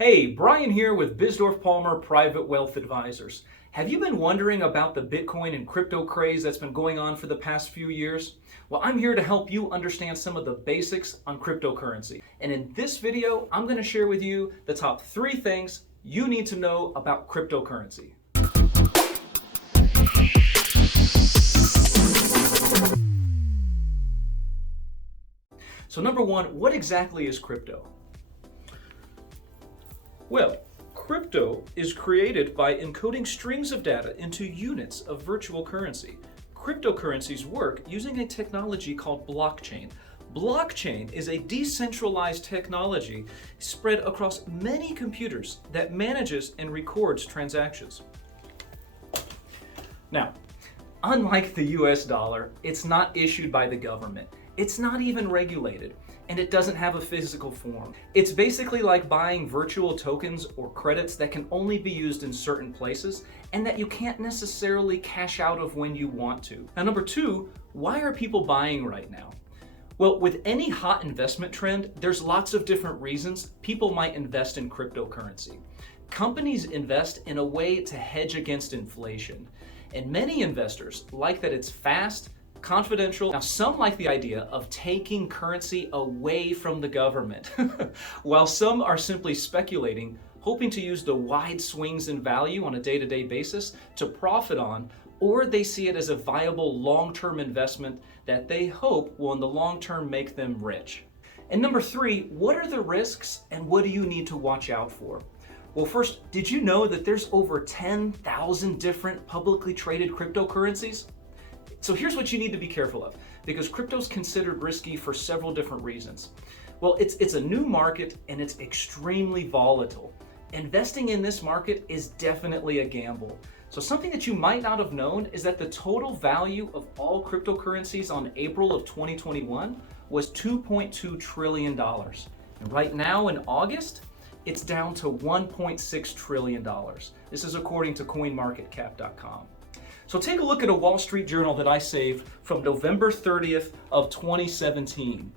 Hey, Brian here with Bisdorf Palmer Private Wealth Advisors. Have you been wondering about the Bitcoin and crypto craze that's been going on for the past few years? Well, I'm here to help you understand some of the basics on cryptocurrency. And in this video, I'm going to share with you the top 3 things you need to know about cryptocurrency. So number 1, what exactly is crypto? Well, crypto is created by encoding strings of data into units of virtual currency. Cryptocurrencies work using a technology called blockchain. Blockchain is a decentralized technology spread across many computers that manages and records transactions. Now, unlike the US dollar, it's not issued by the government. It's not even regulated, and it doesn't have a physical form. It's basically like buying virtual tokens or credits that can only be used in certain places and that you can't necessarily cash out of when you want to. Now, number 2, why are people buying right now? Well, with any hot investment trend, there's lots of different reasons people might invest in cryptocurrency. Companies invest in a way to hedge against inflation, and many investors like that it's fast, confidential. Now, some like the idea of taking currency away from the government, while some are simply speculating, hoping to use the wide swings in value on a day-to-day basis to profit on, or they see it as a viable long-term investment that they hope will in the long term make them rich. And number 3, what are the risks and what do you need to watch out for? Well, first, did you know that there's over 10,000 different publicly traded cryptocurrencies? So here's what you need to be careful of, because crypto is considered risky for several different reasons. Well, it's a new market and it's extremely volatile. Investing in this market is definitely a gamble. So something that you might not have known is that the total value of all cryptocurrencies on April of 2021 was $2.2 trillion. And right now in August, it's down to $1.6 trillion. This is according to coinmarketcap.com. So take a look at a Wall Street Journal that I saved from November 30th of 2017.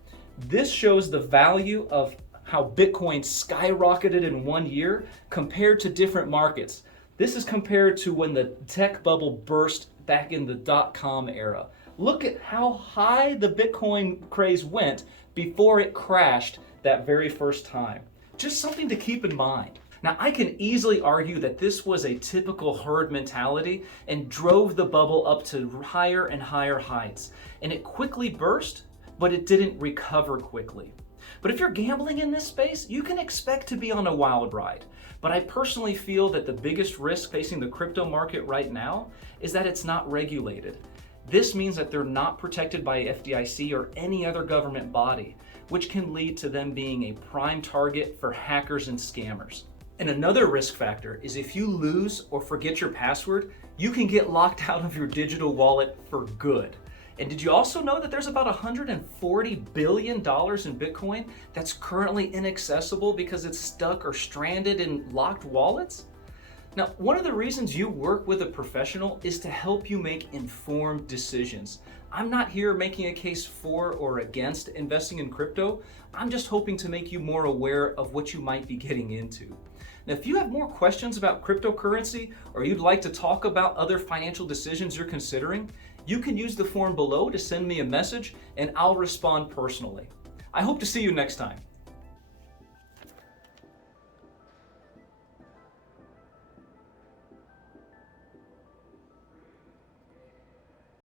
This shows the value of how Bitcoin skyrocketed in 1 year compared to different markets. This is compared to when the tech bubble burst back in the dot-com era. Look at how high the Bitcoin craze went before it crashed that very first time. Just something to keep in mind. Now, I can easily argue that this was a typical herd mentality and drove the bubble up to higher and higher heights. And it quickly burst, but it didn't recover quickly. But if you're gambling in this space, you can expect to be on a wild ride. But I personally feel that the biggest risk facing the crypto market right now is that it's not regulated. This means that they're not protected by FDIC or any other government body, which can lead to them being a prime target for hackers and scammers. And another risk factor is if you lose or forget your password, you can get locked out of your digital wallet for good. And did you also know that there's about $140 billion in Bitcoin that's currently inaccessible because it's stuck or stranded in locked wallets? Now, one of the reasons you work with a professional is to help you make informed decisions. I'm not here making a case for or against investing in crypto. I'm just hoping to make you more aware of what you might be getting into. Now, if you have more questions about cryptocurrency or you'd like to talk about other financial decisions you're considering, you can use the form below to send me a message and I'll respond personally. I hope to see you next time.